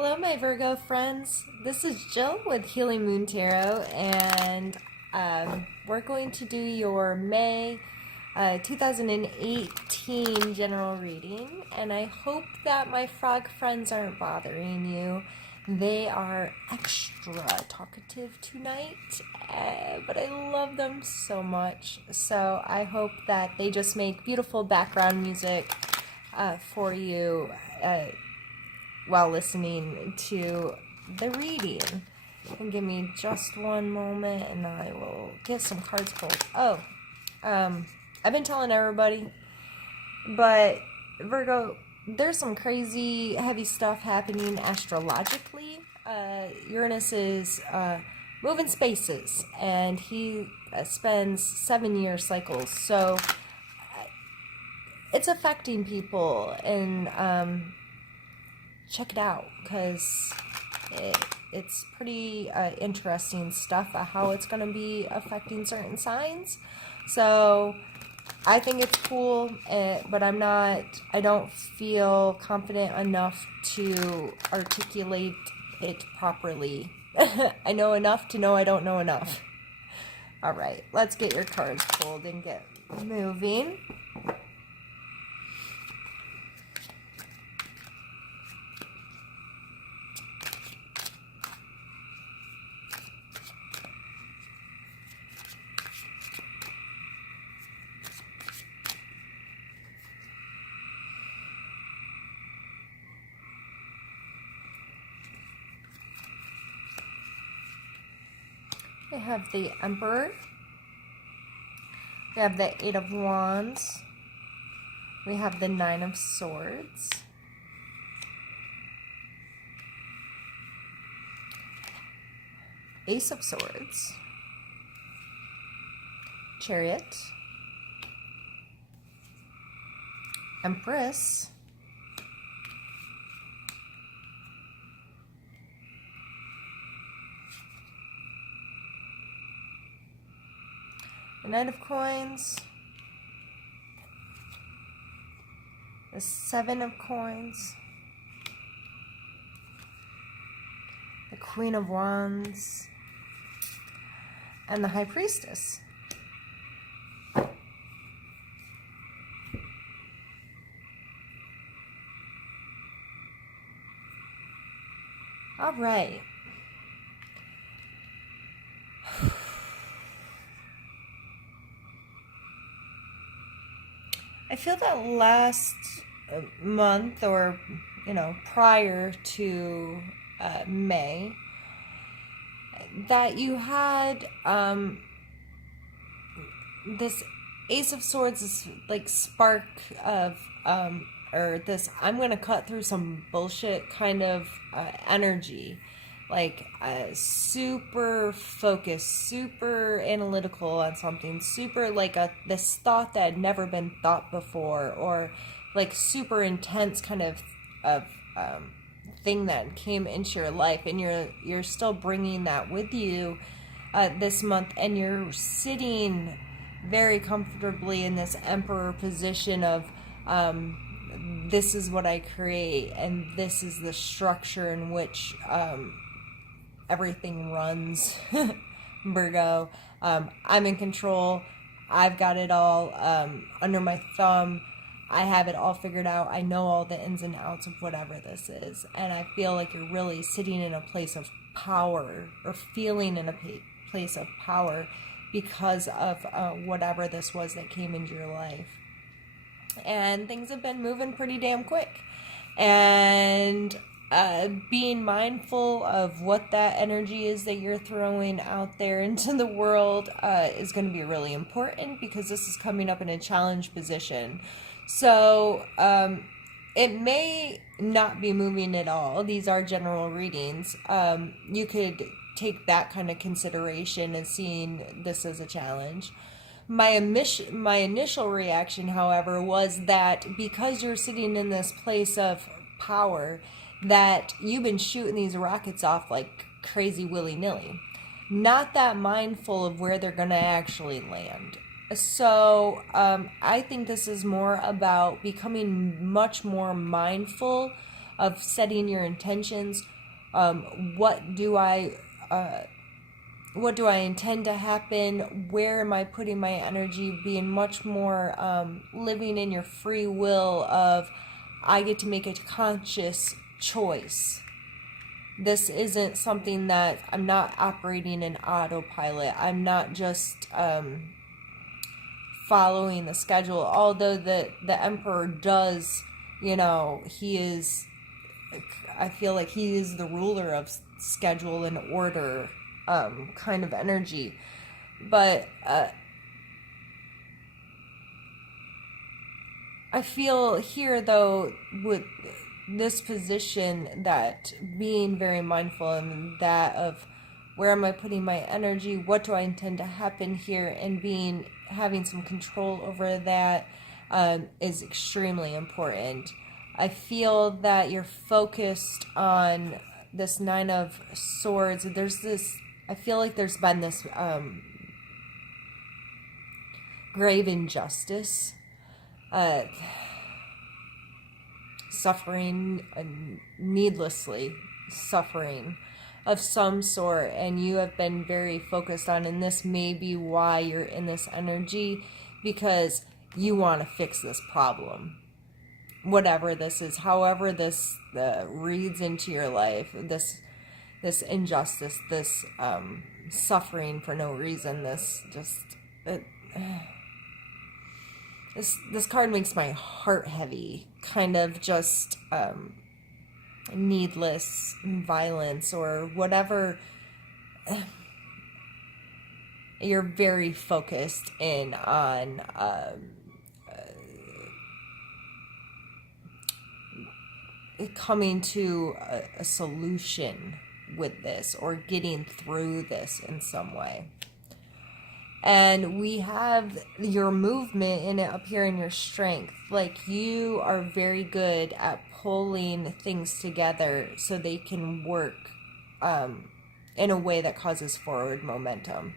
Hello, my Virgo friends. This is Jill with Healing Moon Tarot, and we're going to do your May 2018 general reading. And I hope that my frog friends aren't bothering you. They are extra talkative tonight, but I love them so much. So I hope that they just make beautiful background music for you. While listening to the reading. And give me just one moment and I will get some cards pulled. I've been telling everybody, but Virgo, there's some crazy heavy stuff happening astrologically. Uranus is moving spaces and he spends 7-year cycles. So it's affecting people and check it out because it's pretty interesting stuff how it's going to be affecting certain signs. So I think it's cool, but I don't feel confident enough to articulate it properly. I know enough to know I don't know enough. All right, let's get your cards pulled and get moving. We have the Emperor. We have the Eight of Wands. We have the Nine of Swords. Ace of Swords. Chariot. Empress. The Knight of Coins, the Seven of Coins, the Queen of Wands, and the High Priestess. All right. I feel that last month or, prior to May, that you had this Ace of Swords, this like spark of, or this I'm going to cut through some bullshit kind of energy. Like super focused, super analytical on something, super like this thought that had never been thought before, or like super intense kind of thing that came into your life, and you're still bringing that with you this month, and you're sitting very comfortably in this Emperor position of this is what I create, and this is the structure in which everything runs. Virgo. I'm in control. I've got it all under my thumb. I have it all figured out. I know all the ins and outs of whatever this is. And I feel like you're really sitting in a place of power, or feeling in a place of power because of whatever this was that came into your life. And things have been moving pretty damn quick. And being mindful of what that energy is that you're throwing out there into the world is going to be really important, because this is coming up in a challenge position. So it may not be moving at all. These are general readings. You could take that kind of consideration and seeing this as a challenge. My initial reaction, however, was that because you're sitting in this place of power, that you've been shooting these rockets off like crazy willy-nilly, not that mindful of where they're going to actually land. So I think this is more about becoming much more mindful of setting your intentions. What do I intend to happen? Where am I putting my energy? Being much more living in your free will of, I get to make a conscious choice. This isn't something that I'm not operating in autopilot. I'm not just following the schedule. Although the emperor does, he is, I feel like he is the ruler of schedule and order, kind of energy. But I feel here, though, with this position, that being very mindful and that of where am I putting my energy, what do I intend to happen here, and having some control over that is extremely important. I feel that you're focused on this Nine of Swords. I feel like there's been this grave injustice, suffering, needlessly suffering of some sort, and you have been very focused on, and this may be why you're in this energy, because you want to fix this problem, whatever this is, however this reads into your life, this injustice, this suffering for no reason, this card makes my heart heavy, kind of just needless violence or whatever. You're very focused in on coming to a solution with this, or getting through this in some way. And we have your movement in it up here in your strength. Like, you are very good at pulling things together so they can work in a way that causes forward momentum.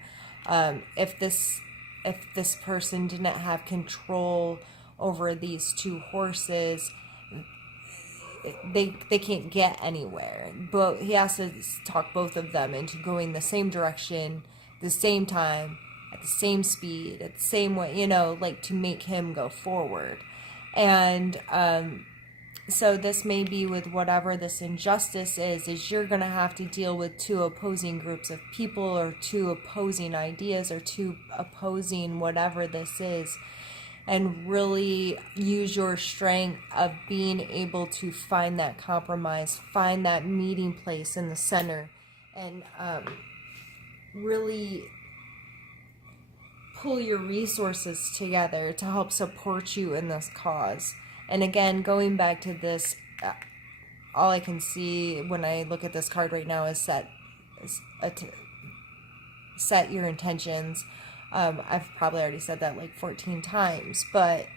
If this person didn't have control over these two horses, they can't get anywhere. But he has to talk both of them into going the same direction, the same time, at the same speed, at the same way, like to make him go forward. And so this may be with whatever this injustice is you're going to have to deal with two opposing groups of people, or two opposing ideas, or two opposing whatever this is, and really use your strength of being able to find that compromise, find that meeting place in the center, and really pull your resources together to help support you in this cause. And again, going back to this, all I can see when I look at this card right now is set your intentions. I've probably already said that like 14 times, but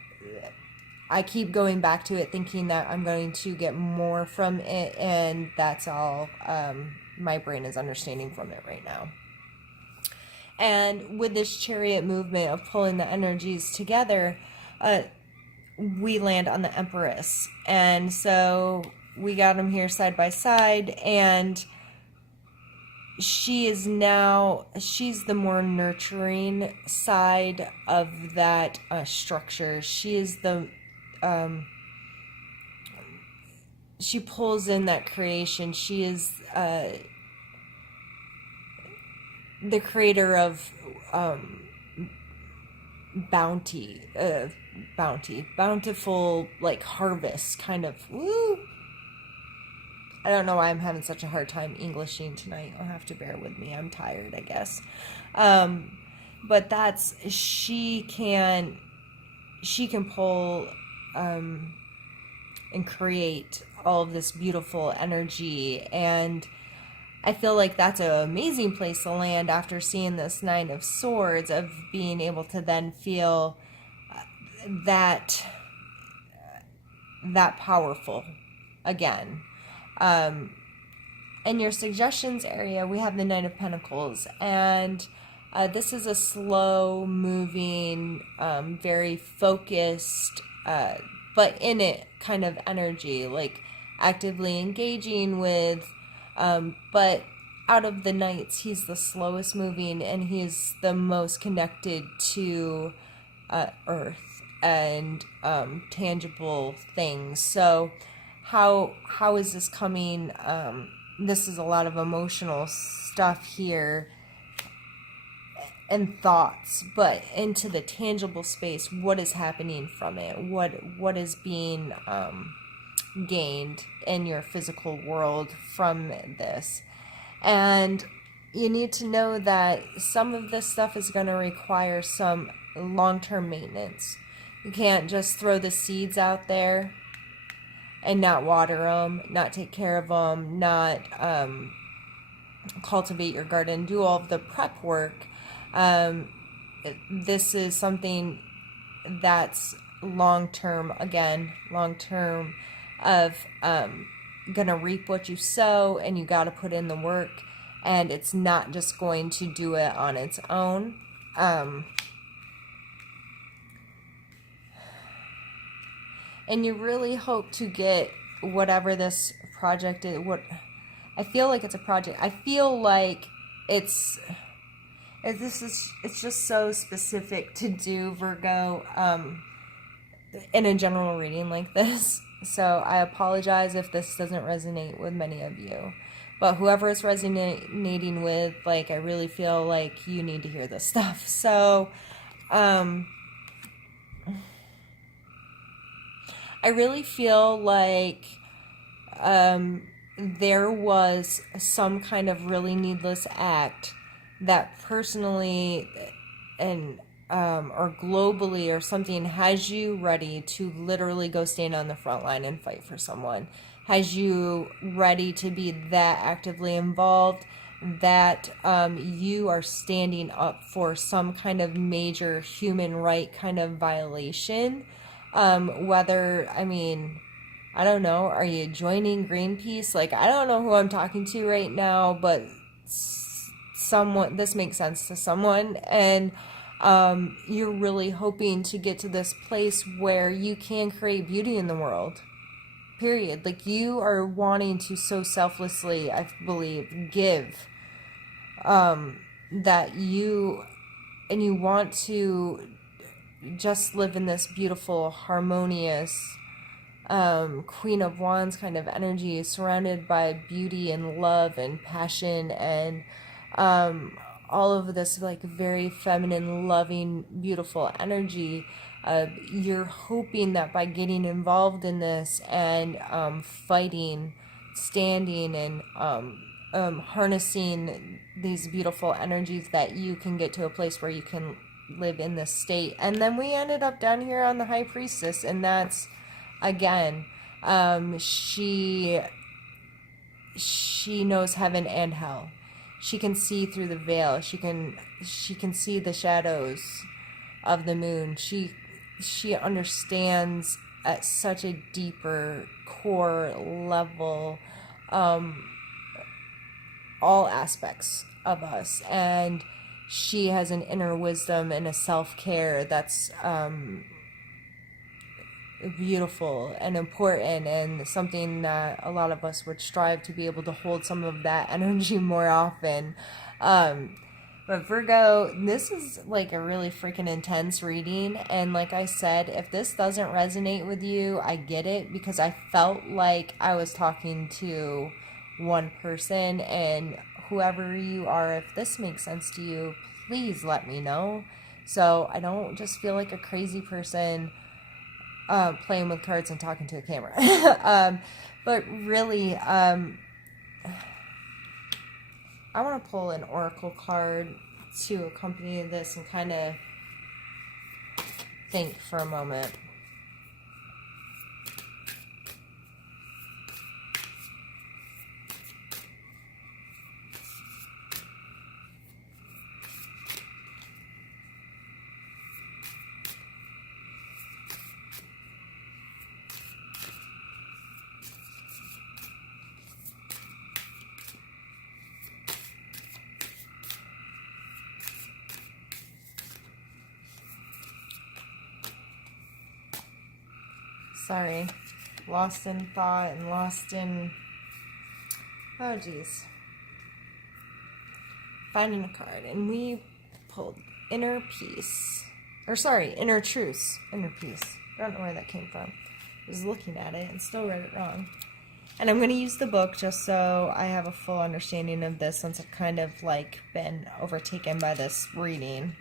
I keep going back to it thinking that I'm going to get more from it, and that's all my brain is understanding from it right now. And with this Chariot movement of pulling the energies together, we land on the Empress. And so we got them here side by side, and she's the more nurturing side of that structure. She is she pulls in that creation. She is the creator of bountiful, like harvest, kind of. Woo! I don't know why I'm having such a hard time Englishing tonight. You'll have to bear with me. I'm tired, I guess. But she can pull and create all of this beautiful energy, and I feel like that's an amazing place to land after seeing this Nine of Swords, of being able to then feel that powerful again. In your suggestions area, we have the Nine of Pentacles, and this is a slow moving, very focused, but in it kind of energy. Like, actively engaging with. But out of the knights, he's the slowest moving, and he's the most connected to earth and tangible things. So how is this coming? This is a lot of emotional stuff here and thoughts, but into the tangible space, what is happening from it? What is being gained in your physical world from this? And you need to know that some of this stuff is going to require some long-term maintenance. You can't just throw the seeds out there and not water them, not take care of them, not cultivate your garden, do all of the prep work. This is something that's long-term, again, long-term of gonna reap what you sow, and you got to put in the work, and it's not just going to do it on its own. And you really hope to get whatever this project is. What I feel like it's a project. I feel like it's just so specific to do, Virgo, in a general reading like this. So I apologize if this doesn't resonate with many of you. But whoever it's resonating with, like, I really feel like you need to hear this stuff. So, I really feel like there was some kind of really needless act that personally and or globally or something has you ready to literally go stand on the front line and fight for someone, has you ready to be that actively involved, that you are standing up for some kind of major human right kind of violation. Whether, I mean, I don't know, are you joining Greenpeace? Like, I don't know who I'm talking to right now, but someone, this makes sense to someone, and you're really hoping to get to this place where you can create beauty in the world, period. Like, you are wanting to so selflessly, I believe, give, that you want to just live in this beautiful, harmonious, Queen of Wands kind of energy, surrounded by beauty and love and passion and all of this, like, very feminine, loving, beautiful energy. You're hoping that by getting involved in this and fighting, standing, and harnessing these beautiful energies, that you can get to a place where you can live in this state. And then we ended up down here on the High Priestess, and that's, again, she knows heaven and hell. She can see through the veil. She can see the shadows of the moon. She understands at such a deeper core level all aspects of us, and she has an inner wisdom and a self-care that's beautiful and important, and something that a lot of us would strive to be able to hold some of that energy more often. But Virgo, this is like a really freaking intense reading, and like I said, if this doesn't resonate with you, I get it, because I felt like I was talking to one person, and whoever you are, if this makes sense to you, please let me know, so I don't just feel like a crazy person playing with cards and talking to a camera. But really, I want to pull an oracle card to accompany this and kind of think for a moment. Sorry. lost in thought and lost in, oh geez, finding a card. And we pulled inner peace, or sorry, inner truce, inner peace. I don't know where that came from. I was looking at it and still read it wrong. And I'm going to use the book just so I have a full understanding of this, since I've kind of like been overtaken by this reading.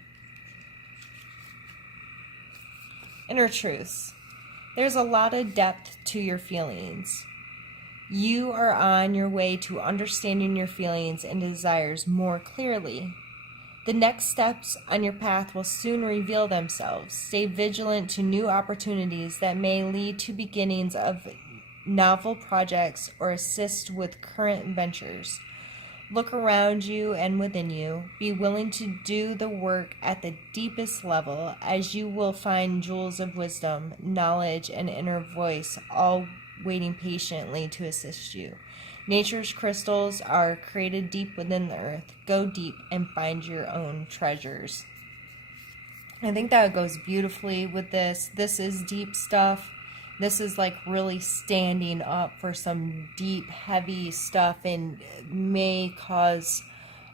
Inner truth. There's a lot of depth to your feelings. You are on your way to understanding your feelings and desires more clearly. The next steps on your path will soon reveal themselves. Stay vigilant to new opportunities that may lead to beginnings of novel projects or assist with current ventures. Look around you and within you. Be willing to do the work at the deepest level, as you will find jewels of wisdom, knowledge, and inner voice all waiting patiently to assist you. Nature's crystals are created deep within the earth. Go deep and find your own treasures. I think that goes beautifully with this. This is deep stuff. This is like really standing up for some deep, heavy stuff, and may cause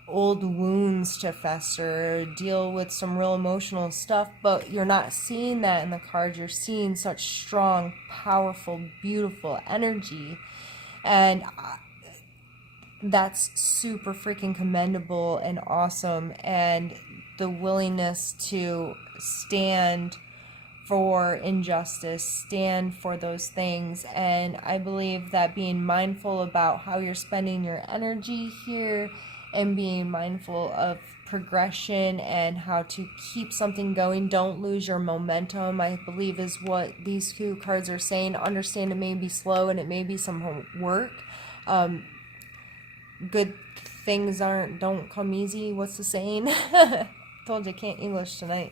old wounds to fester, deal with some real emotional stuff, but you're not seeing that in the cards. You're seeing such strong, powerful, beautiful energy, and that's super freaking commendable and awesome. And the willingness to stand for injustice, stand for those things. And I believe that being mindful about how you're spending your energy here, and being mindful of progression and how to keep something going, don't lose your momentum, I believe is what these two cards are saying. Understand it may be slow and it may be some work. Good things don't come easy. What's the saying? Told you I can't English tonight.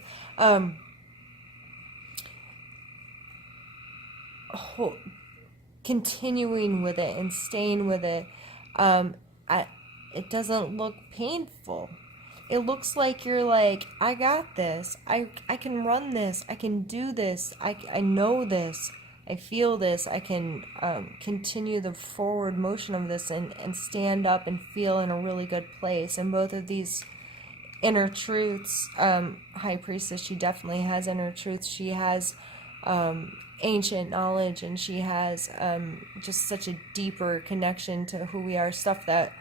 Continuing with it and staying with it, it doesn't look painful. It looks like you're like, I got this. I can run this. I can do this. I know this. I feel this. I can continue the forward motion of this and stand up and feel in a really good place. And both of these inner truths, High Priestess, she definitely has inner truths. She has ancient knowledge, and she has just such a deeper connection to who we are, stuff that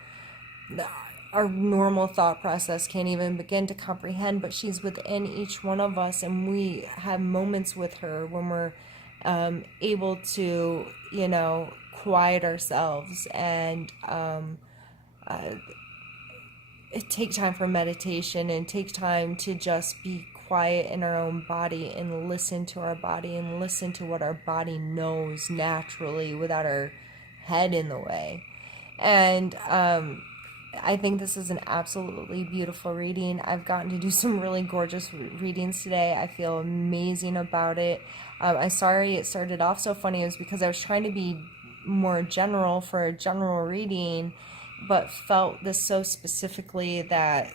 our normal thought process can't even begin to comprehend, but she's within each one of us, and we have moments with her when we're able to, quiet ourselves and take time for meditation and take time to just be quiet in our own body and listen to our body and listen to what our body knows naturally without our head in the way. And I think this is an absolutely beautiful reading. I've gotten to do some really gorgeous readings today. I feel amazing about it. I'm sorry it started off so funny. It was because I was trying to be more general for a general reading, but felt this so specifically that,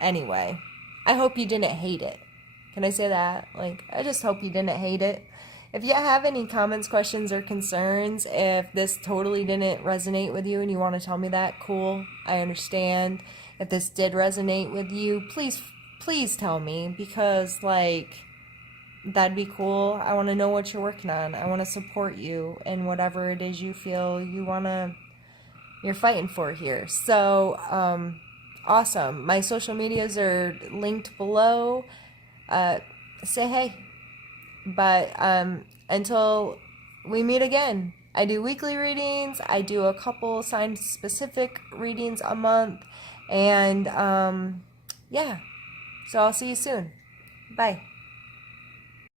anyway, I hope you didn't hate it. Can I say that? I just hope you didn't hate it. If you have any comments, questions, or concerns, if this totally didn't resonate with you and you want to tell me that, cool. I understand. If this did resonate with you, please tell me, because, that'd be cool. I want to know what you're working on. I want to support you in whatever it is you feel you're fighting for here. So, awesome. My social medias are linked below. Say hey. But until we meet again, I do weekly readings. I do a couple sign specific readings a month. And yeah. So I'll see you soon. Bye.